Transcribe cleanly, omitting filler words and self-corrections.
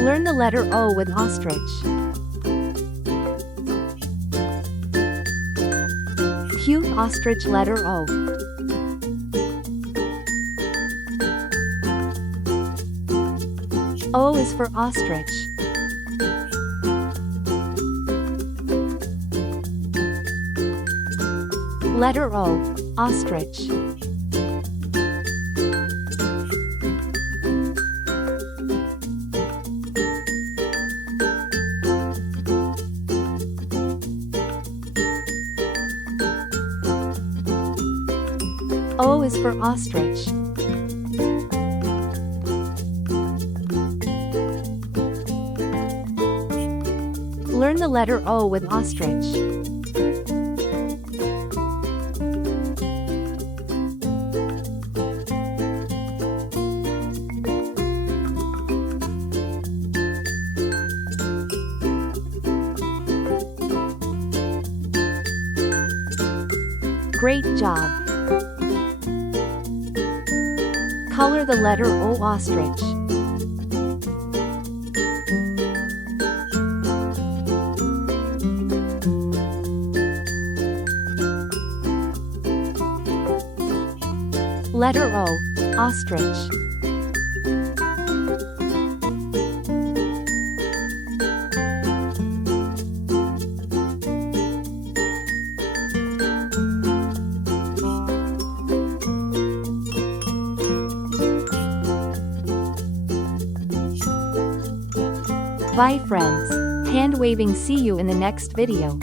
Learn the letter O with ostrich. Cute ostrich letter O. O is for ostrich. Letter O, ostrich. O is for ostrich. Learn the letter O with ostrich. Great job! Color the letter O ostrich. Letter O, ostrich. Bye friends. Hand waving, see you in the next video.